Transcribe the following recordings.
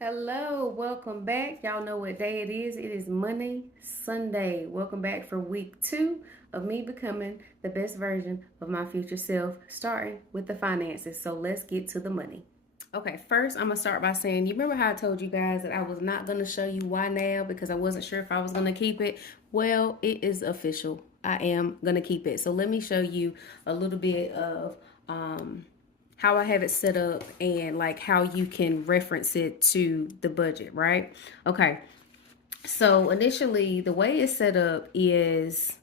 Hello, welcome back. Y'all know what day it is. It is Monday, Sunday. Welcome back for week 2 of me becoming the best version of my future self, starting with the finances. So let's get to the money. Okay, first I'm gonna start by saying, you remember how I told you guys that I was not gonna show you YNAB because I wasn't sure if I was gonna keep it? Well, it is official. I am gonna keep it. So let me show you a little bit of how I have it set up and like how you can reference it to the budget, right? Okay. So initially the way it's set up is,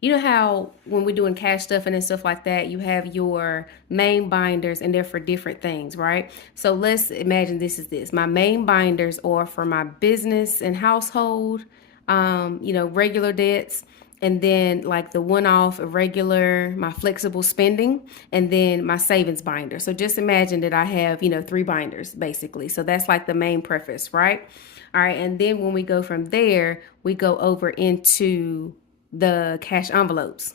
you know how when we're doing cash stuffing and stuff like that, you have your main binders and they're for different things, right? So let's imagine this. My main binders are for my business and household, regular debts, and then like the one-off irregular, my flexible spending, and then my savings binder. So just imagine that I have, 3 binders basically. So that's like the main preface, right? All right, and then when we go from there, we go over into the cash envelopes.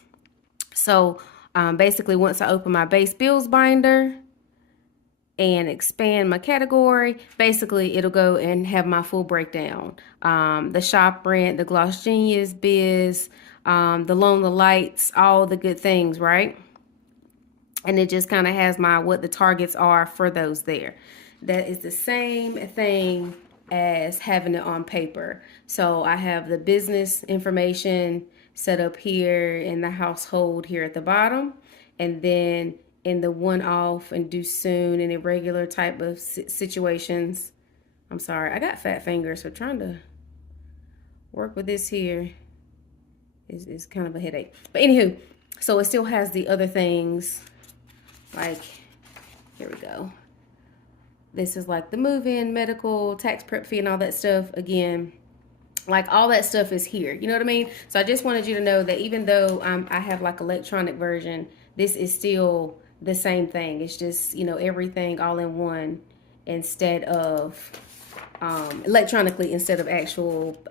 So basically, once I open my base bills binder and expand my category, basically it'll go and have my full breakdown. The shop rent, the Gloss Genius biz, the loan, the lights, all the good things, right? And it just kind of has my what the targets are for those there. That is the same thing as having it on paper. So I have the business information set up here in the household here at the bottom, and then in the one off and due soon and irregular type of situations. I'm sorry, I got fat fingers, so trying to work with this here is kind of a headache. But anywho, so it still has the other things like, here we go. This is like the move-in, medical, tax prep fee, and all that stuff. Again, like all that stuff is here. You know what I mean? So I just wanted you to know that even though I have like electronic version, this is still the same thing. It's just, everything all in one instead of electronically instead of actual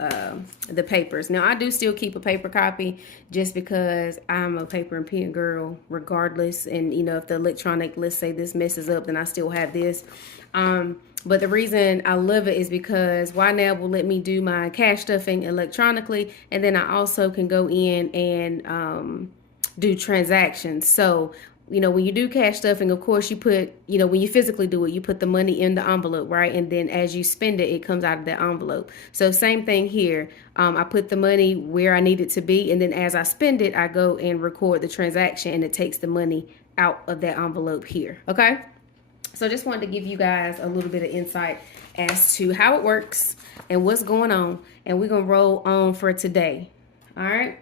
the papers. Now I do still keep a paper copy just because I'm a paper and pen girl regardless, and if the electronic, let's say this messes up, then I still have this. But the reason I love it is because YNAB will let me do my cash stuffing electronically, and then I also can go in and do transactions. So when you do cash stuffing, of course, you put, when you physically do it, you put the money in the envelope, right? And then as you spend it, it comes out of that envelope. So same thing here. I put the money where I need it to be. And then as I spend it, I go and record the transaction and it takes the money out of that envelope here. Okay. So just wanted to give you guys a little bit of insight as to how it works and what's going on. And we're going to roll on for today. All right.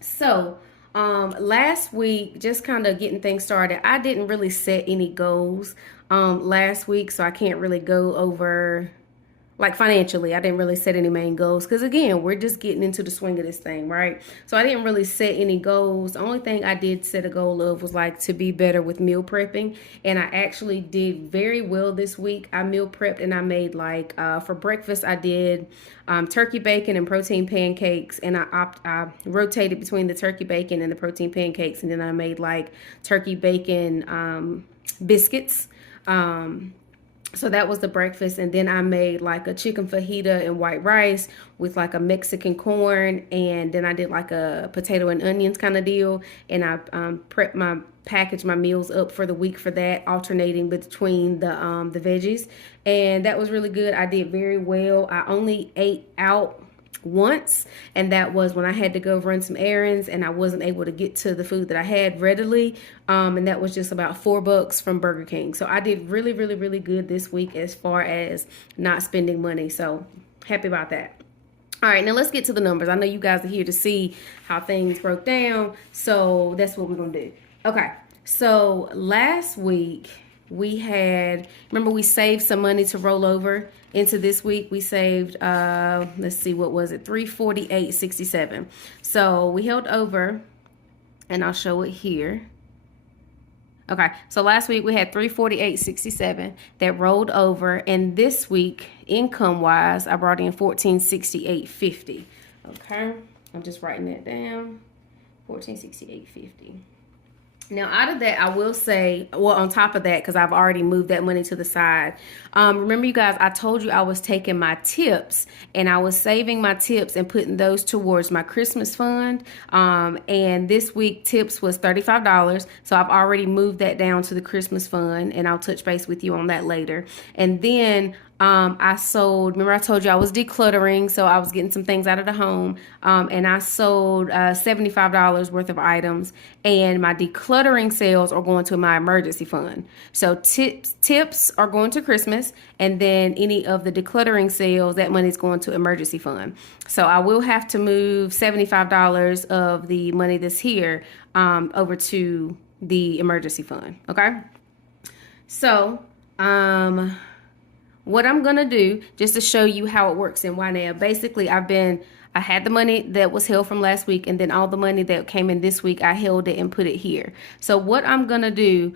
So last week, just kind of getting things started, I didn't really set any goals last week, so I can't really go over like financially. I didn't really set any main goals because again, we're just getting into the swing of this thing, right? So I didn't really set any goals. The only thing I did set a goal of was like to be better with meal prepping, and I actually did very well this week. I meal prepped and I made like for breakfast I did turkey bacon and protein pancakes, and I rotated between the turkey bacon and the protein pancakes, and then I made like turkey bacon biscuits. So that was the breakfast, and then I made like a chicken fajita and white rice with like a Mexican corn, and then I did like a potato and onions kind of deal, and I prepped my meals up for the week for that, alternating between the veggies, and that was really good. I did very well. I only ate out once, and that was when I had to go run some errands and I wasn't able to get to the food that I had readily, and that was just about $4 from Burger King. So I did really, really, really good this week as far as not spending money, so happy about that. All right, now let's get to the numbers. I know you guys are here to see how things broke down, so that's what we're gonna do. Okay, so last week remember we saved some money to roll over into this week. We saved, let's see, what was it? 348.67. So we held over, and I'll show it here. Okay, so last week we had 348.67 that rolled over, and this week, income-wise, I brought in 1468.50. Okay, I'm just writing that down. 1468.50. Now, out of that, I will say, well, on top of that, because I've already moved that money to the side. Remember, you guys, I told you I was taking my tips and I was saving my tips and putting those towards my Christmas fund. And this week, tips was $35. So I've already moved that down to the Christmas fund, and I'll touch base with you on that later. And then I sold, remember I told you I was decluttering, so I was getting some things out of the home, and I sold $75 worth of items, and my decluttering sales are going to my emergency fund. So tips are going to Christmas, and then any of the decluttering sales, that money is going to emergency fund. So I will have to move $75 of the money that's here over to the emergency fund, okay? So, what I'm going to do, just to show you how it works in YNAB, basically I had the money that was held from last week, and then all the money that came in this week, I held it and put it here. So what I'm going to do,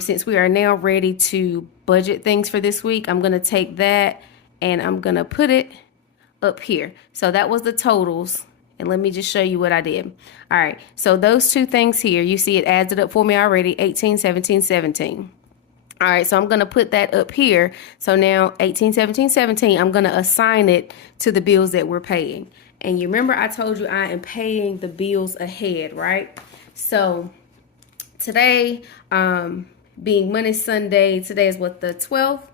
since we are now ready to budget things for this week, I'm going to take that and I'm going to put it up here. So that was the totals. And let me just show you what I did. All right. So those two things here, you see it adds it up for me already, 18, 17, 17. All right, so I'm going to put that up here. So now 18, 17, 17, I'm going to assign it to the bills that we're paying. And you remember I told you I am paying the bills ahead, right? So today, being Monday, Sunday, today is what, the 12th?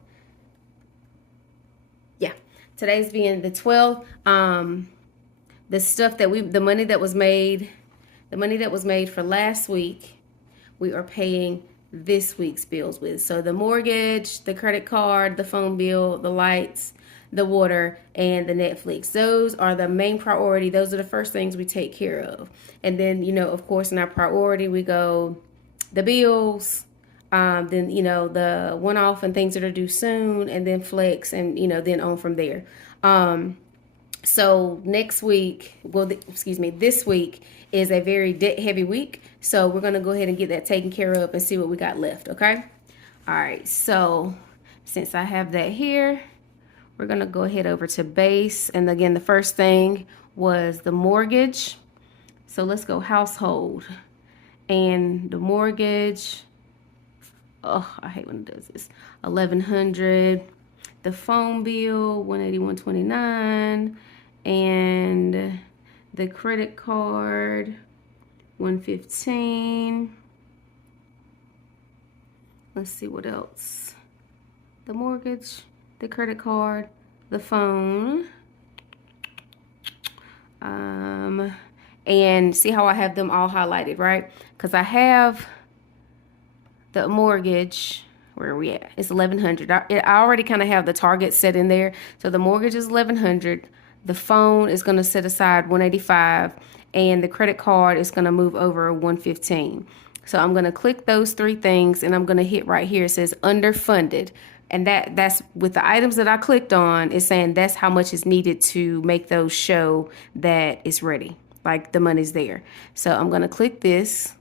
Yeah, today's being the 12th. The stuff that the money that was made for last week, we are paying this week's bills with. So the mortgage, the credit card, the phone bill, the lights, the water, and the Netflix. Those are the main priority. Those are the first things we take care of. And then, you know, of course, in our priority, we go the bills, then, you know, the one-off and things that are due soon, and then flex, and, you know, then on from there. So next week, well, this week is a very debt heavy week. So we're going to go ahead and get that taken care of and see what we got left. Okay. All right. So since I have that here, we're going to go ahead over to base. And again, the first thing was the mortgage. So let's go household, and the mortgage. Oh, I hate when it does this. 1,100. The phone bill, 181.29, and the credit card, 115. Let's see what else. The mortgage, the credit card, the phone. And see how I have them all highlighted, right? Because I have the mortgage. Where are we at? It's 1,100. I already kind of have the target set in there. So the mortgage is 1,100. The phone is going to set aside 185, and the credit card is going to move over 115. So I'm going to click those three things, and I'm going to hit right here. It says underfunded. And that's with the items that I clicked on, it's saying that's how much is needed to make those show that it's ready, like the money's there. So I'm going to click this.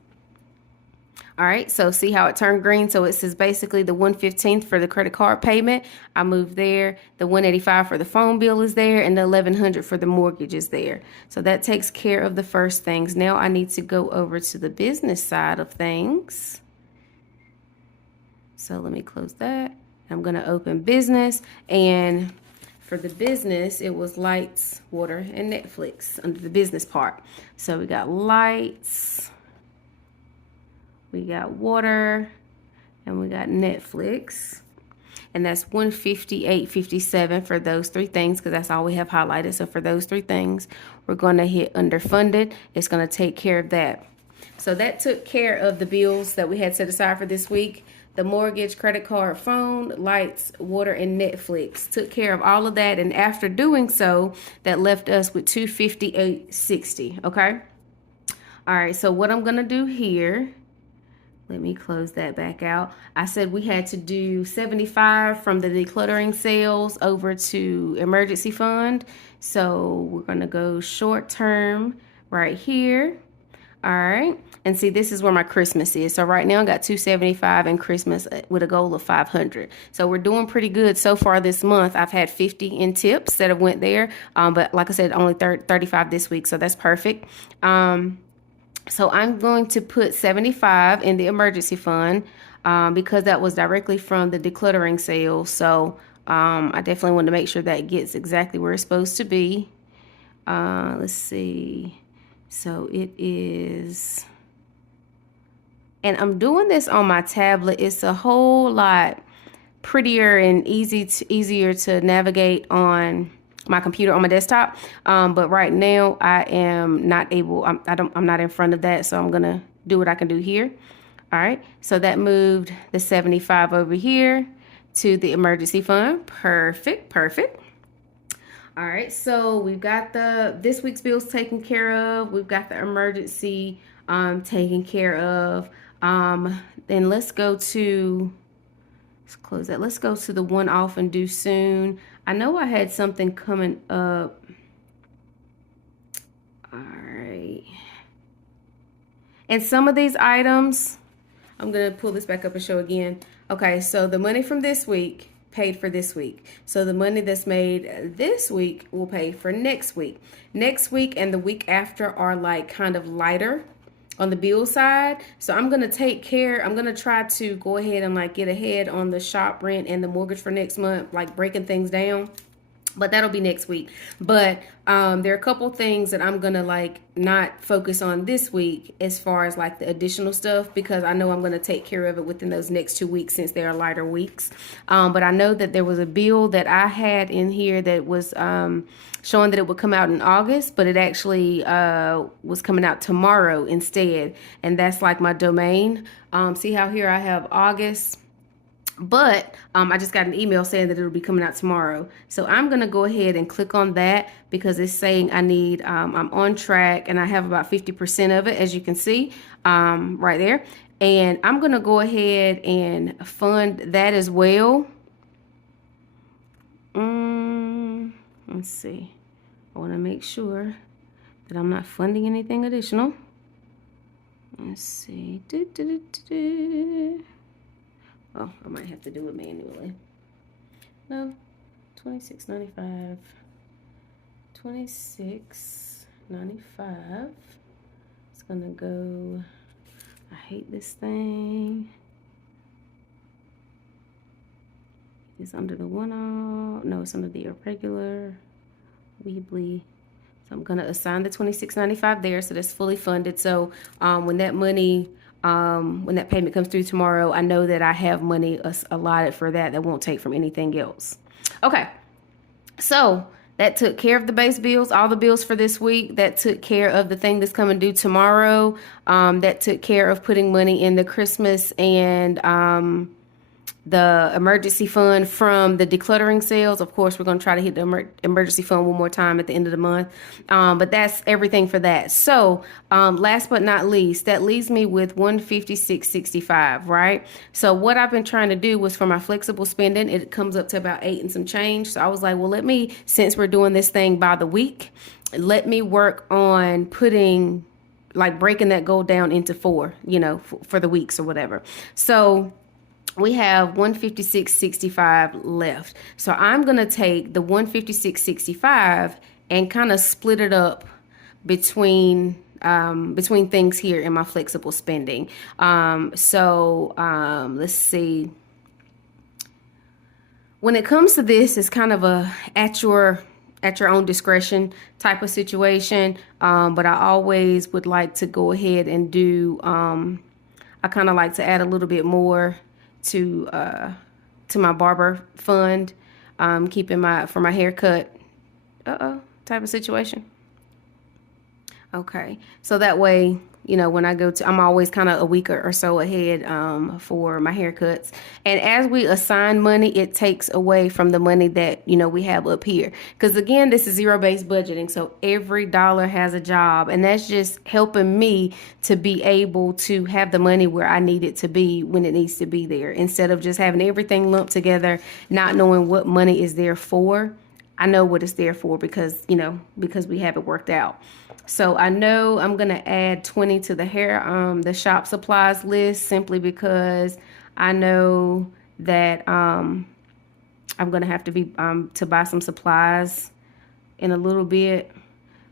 All right, so see how it turned green? So it says basically the 115th for the credit card payment. I moved there. The 185 for the phone bill is there, and the 1,100 for the mortgage is there. So that takes care of the first things. Now I need to go over to the business side of things. So let me close that. I'm going to open business, and for the business, it was lights, water, and Netflix under the business part. So we got lights, we got water, and we got Netflix. And that's $158.57 for those three things, because that's all we have highlighted. So for those three things, we're going to hit underfunded. It's going to take care of that. So that took care of the bills that we had set aside for this week. The mortgage, credit card, phone, lights, water, and Netflix. Took care of all of that. And after doing so, that left us with $258.60. Okay? All right, so what I'm going to do here, let me close that back out. I said we had to do 75 from the decluttering sales over to emergency fund. So we're going to go short term right here. All right. And see, this is where my Christmas is. So right now I got 275 in Christmas with a goal of 500. So we're doing pretty good so far this month. I've had 50 in tips that have went there. But like I said, only 35 this week. So that's perfect. So I'm going to put 75 in the emergency fund because that was directly from the decluttering sale. So I definitely want to make sure that gets exactly where it's supposed to be. Let's see. So it is, and I'm doing this on my tablet. It's a whole lot prettier and easier to navigate on my computer on my desktop. But right now I am not able. I'm not in front of that, so I'm gonna do what I can do here. All right. So that moved the 75 over here to the emergency fund. Perfect. Perfect. All right, so we've got this week's bills taken care of. We've got the emergency taken care of. Then let's close that. Let's go to the one off and due soon. I know I had something coming up. All right. And some of these items, I'm gonna pull this back up and show again. Okay, so the money from this week paid for this week. So the money that's made this week will pay for next week. Next week and the week after are like kind of lighter on the bill side. So I'm going to try to go ahead and like get ahead on the shop rent and the mortgage for next month, like breaking things down. But that'll be next week. But there are a couple things that I'm gonna like not focus on this week as far as like the additional stuff, because I know I'm gonna take care of it within those next 2 weeks since they are lighter weeks. But I know that there was a bill that I had in here that was showing that it would come out in August, but it actually was coming out tomorrow instead. And that's like my domain. See how here I have August. But I just got an email saying that it'll be coming out tomorrow. So I'm going to go ahead and click on that because it's saying I need, I'm on track and I have about 50% of it, as you can see right there. And I'm going to go ahead and fund that as well. Let's see. I want to make sure that I'm not funding anything additional. Let's see. Oh, I might have to do it manually. No, $26.95. $26.95. It's gonna go. I hate this thing. It's under the one-off. No, it's under the irregular. Weebly. So I'm gonna assign the $26.95 there, so that's fully funded. So when that money. When that payment comes through tomorrow, I know that I have money allotted for that won't take from anything else. Okay, so that took care of the base bills, all the bills for this week. That took care of the thing that's coming due tomorrow. That took care of putting money in the Christmas and the emergency fund from the decluttering sales. Of course, we're going to try to hit the emergency fund one more time at the end of the month. But that's everything for that. So last but not least, that leaves me with $156.65, right? So what I've been trying to do was for my flexible spending, it comes up to about 8 and some change. So I was like, well, since we're doing this thing by the week, let me work on putting, like breaking that goal down into 4, for the weeks or whatever. So we have $156.65 left. So I'm going to take the $156.65 and kind of split it up between things here in my flexible spending. Let's see. When it comes to this, it's kind of a at your own discretion type of situation. But I always would like to go ahead and do, I kind of like to add a little bit more to my barber fund, keeping for my haircut type of situation. Okay, so that way, when I go to, I'm always kind of a week or so ahead for my haircuts. And as we assign money, it takes away from the money that, we have up here. Because again, this is zero-based budgeting. So every dollar has a job. And that's just helping me to be able to have the money where I need it to be when it needs to be there. Instead of just having everything lumped together, not knowing what money is there for. I know what it's there for because we have it worked out. So I know I'm going to add 20 to the shop supplies list simply because I know that I'm going to have to be to buy some supplies in a little bit.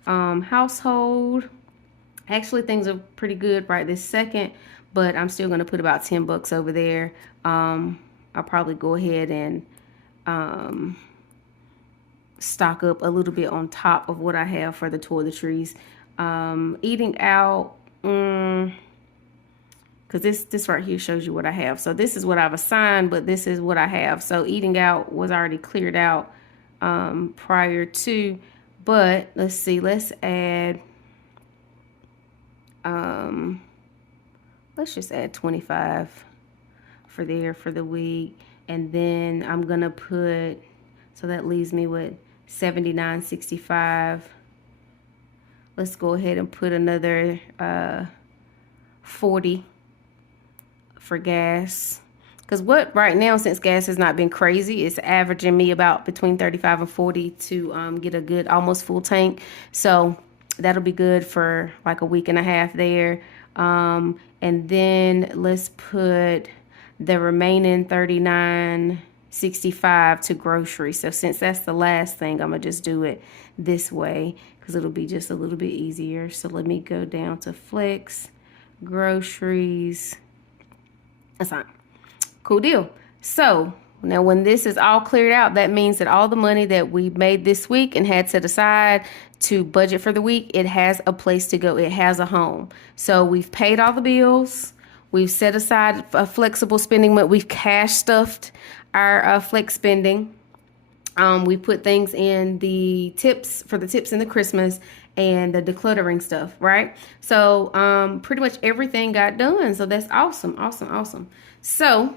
Household, Actually, things are pretty good right this second, but I'm still going to put about 10 bucks over there. I'll probably go ahead and stock up a little bit on top of what I have for the toiletries. Eating out, because this right here shows you what I have. So this is what I've assigned, but this is what I have. So eating out was already cleared out prior to, but let's see, let's add, let's just add 25 for there for the week. And then I'm gonna put, so that leaves me with 79.65. Let's go ahead and put another 40 for gas. Because what right now, since gas has not been crazy, it's averaging me about between 35 and 40 to get a good almost full tank. So that'll be good for like a week and a half there. And then let's put the remaining 39.65 to groceries. So since that's the last thing, I'm gonna just do it this way because it'll be just a little bit easier. So let me go down to flex, groceries. That's fine. Cool deal. So now when this is all cleared out, that means that all the money that we made this week and had set aside to budget for the week, it has a place to go. It has a home. So we've paid all the bills. We've set aside a flexible spending. We've cash stuffed our flex spending. We put things in the tips for the tips in the Christmas and the decluttering stuff, right? So pretty much everything got done. So that's awesome, awesome, awesome. So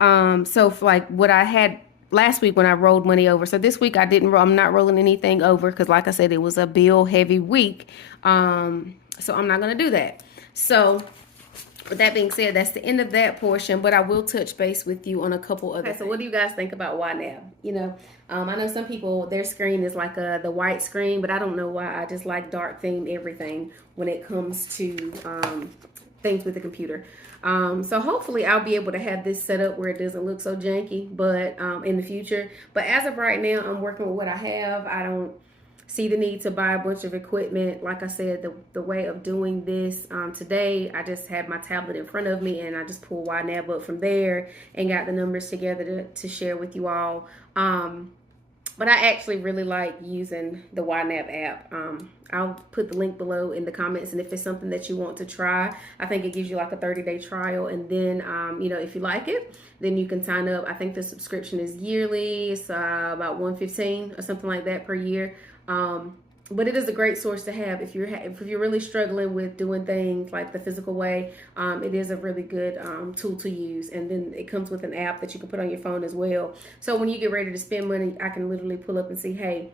for like what I had last week when I rolled money over. So this week I'm not rolling anything over because like I said, it was a bill heavy week. So I'm not going to do that. So with that being said, that's the end of that portion, but I will touch base with you on a couple other things. So what do you guys think about YNAB? You know, I know some people, their screen is like the white screen, but I don't know why. I just like dark theme everything when it comes to things with the computer. So hopefully I'll be able to have this set up where it doesn't look so janky, but in the future. But as of right now, I'm working with what I have. I don't see the need to buy a bunch of equipment. Like I said, the way of doing this today, I just had my tablet in front of me and I just pulled YNAB up from there and got the numbers together to share with you all. But I actually really like using the YNAB app. I'll put the link below in the comments, and if it's something that you want to try, I think it gives you like a 30-day trial, and then you know, if you like it, then you can sign up. I think the subscription is yearly. It's about $115 or something like that per year. But it is a great source to have if you're really struggling with doing things like the physical way. It is a really good tool to use, and then it comes with an app that you can put on your phone as well. So when you get ready to spend money, I can literally pull up and see, hey,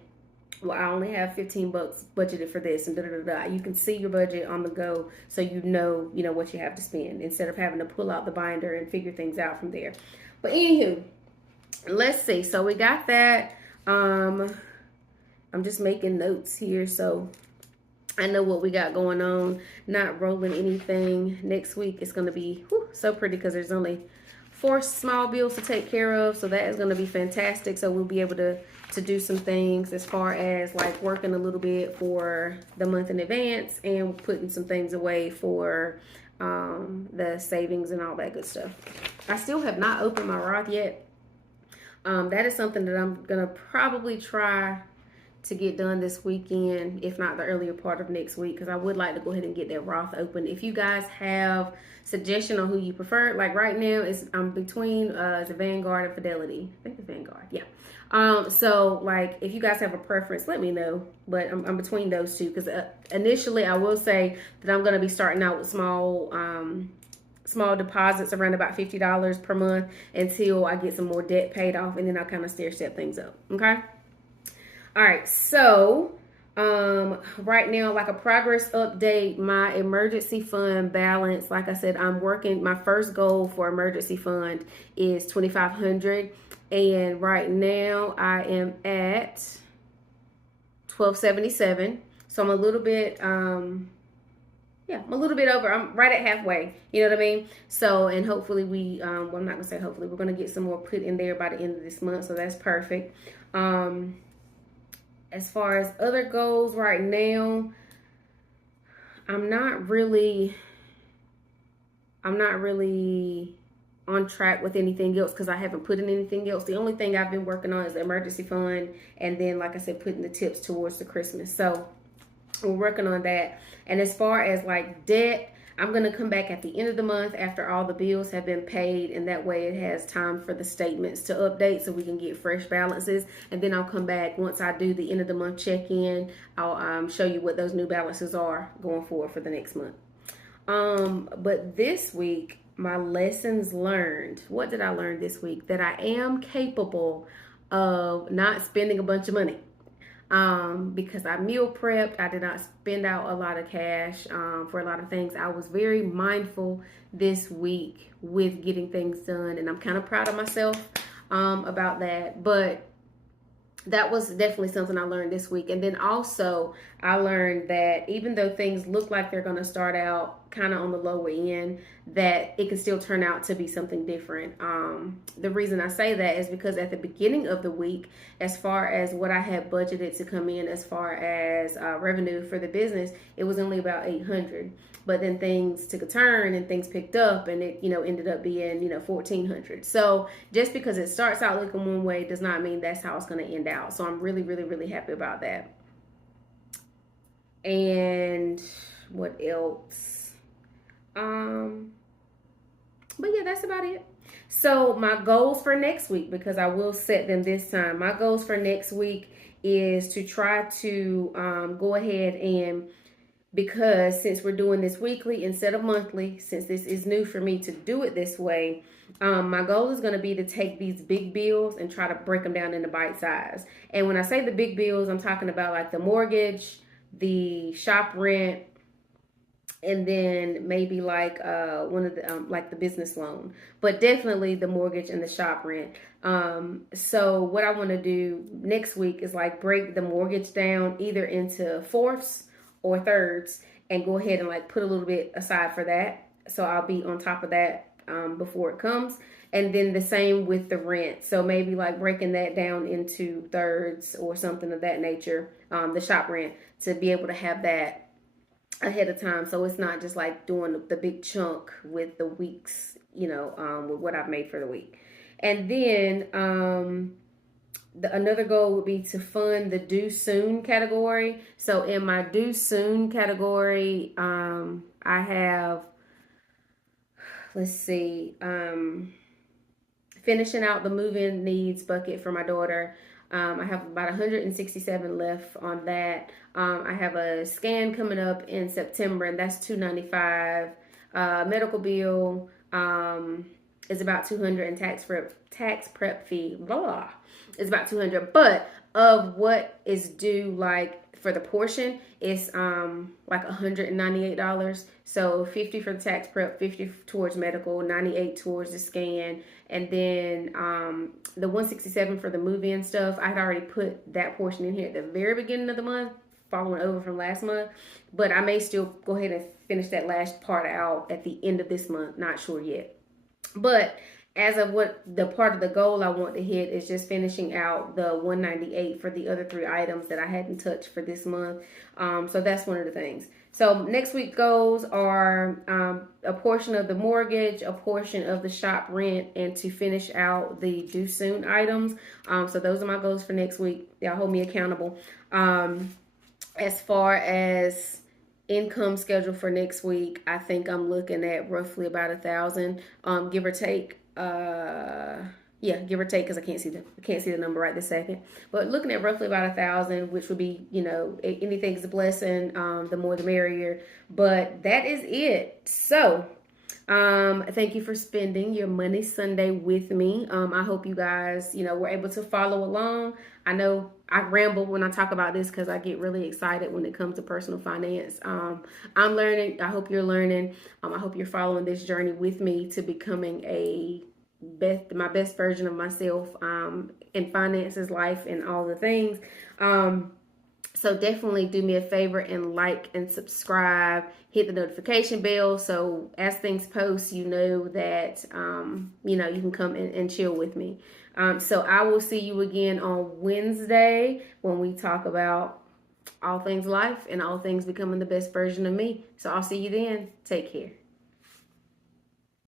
well, I only have 15 bucks budgeted for this, and You can see your budget on the go, so you know what you have to spend instead of having to pull out the binder and figure things out from there. But anywho, let's see. So we got that. I'm just making notes here so I know what we got going on. Not rolling anything. Next week it's going to be so pretty because there's only 4 small bills to take care of. So that is going to be fantastic. So we'll be able to do some things as far as like working a little bit for the month in advance and putting some things away for the savings and all that good stuff. I still have not opened my Roth yet. That is something that I'm going to probably try to get done this weekend, if not the earlier part of next week, because I would like to go ahead and get that Roth open. If you guys have suggestion on who you prefer, like right now I'm between the Vanguard and Fidelity. I think the Vanguard, yeah. So like if you guys have a preference, let me know. But I'm between those two because initially I will say that I'm going to be starting out with small deposits around about $50 per month until I get some more debt paid off, and then I'll kind of step things up. Okay. All right, so right now, like a progress update, my emergency fund balance, like I said, I'm working, my first goal for emergency fund is $2,500, and right now I am at $1,277, so I'm a little bit, I'm a little bit over. I'm right at halfway. You know what I mean? So, and hopefully well, I'm not gonna say hopefully, we're gonna get some more put in there by the end of this month, so that's perfect. As far as other goals right now, I'm not really on track with anything else because I haven't put in anything else. The only thing I've been working on is the emergency fund, and then, like I said, putting the tips towards the Christmas. So we're working on that. And as far as like debt, I'm going to come back at the end of the month after all the bills have been paid, and that way it has time for the statements to update so we can get fresh balances. And then I'll come back once I do the end of the month check-in. I'll show you what those new balances are going forward for the next month. But this week, my lessons learned. What did I learn this week? That I am capable of not spending a bunch of money. Because I meal prepped. I did not spend out a lot of cash for a lot of things. I was very mindful this week with getting things done, and I'm kind of proud of myself about that. But that was definitely something I learned this week. And then also I learned that even though things look like they're going to start out kind of on the lower end, that it can still turn out to be something different. The reason I say that is because at the beginning of the week, as far as what I had budgeted to come in as far as revenue for the business, it was only about 800. But then things took a turn and things picked up, and it, ended up being, 1,400. So just because it starts out looking one way does not mean that's how it's going to end out. So I'm really, really, really happy about that. And what else? But yeah, that's about it. So my goals for next week, because I will set them this time. My goals for next week is to try to go ahead and, because since we're doing this weekly instead of monthly, since this is new for me to do it this way, my goal is going to be to take these big bills and try to break them down into bite size. And when I say the big bills, I'm talking about like the mortgage, the shop rent, and then maybe like one of the like the business loan, but definitely the mortgage and the shop rent. So what I want to do next week is like break the mortgage down either into fourths or thirds, and go ahead and like put a little bit aside for that. So I'll be on top of that before it comes. And then the same with the rent. So maybe like breaking that down into thirds or something of that nature, the shop rent, to be able to have that ahead of time, so it's not just like doing the big chunk with the weeks, with what I've made for the week. And then another goal would be to fund the due soon category. So in my due soon category, I have, let's see, finishing out the move-in needs bucket for my daughter. I have about 167 left on that. I have a scan coming up in September, and that's $295. Medical bill is about $200, and tax prep fee is about $200. But of what is due, like for the portion, it's like $198. So $50 for the tax prep, $50 towards medical, $98 towards the scan, and then the $167 for the move-in stuff. I had already put that portion in here at the very beginning of the month, following over from last month, but I may still go ahead and finish that last part out at the end of this month. Not sure yet. But as of what the part of the goal I want to hit is just finishing out the $198 for the other 3 items that I hadn't touched for this month. So that's one of the things. So next week goals are a portion of the mortgage, a portion of the shop rent, and to finish out the due soon items. So those are my goals for next week. Y'all hold me accountable. As far as income schedule for next week, I think I'm looking at roughly about 1,000, give or take. Give or take, because I can't see the number right this second. But looking at roughly about 1,000, which would be, anything's a blessing. The more the merrier. But that is it. So thank you for spending your Money Sunday with me. I hope you guys, were able to follow along. I know I ramble when I talk about this because I get really excited when it comes to personal finance. I'm learning. I hope you're learning. I hope you're following this journey with me to becoming my best version of myself in finances, life, and all the things. So definitely do me a favor and like and subscribe, hit the notification bell. So as things post, that, you can come and chill with me. So I will see you again on Wednesday when we talk about all things life and all things becoming the best version of me. So I'll see you then. Take care.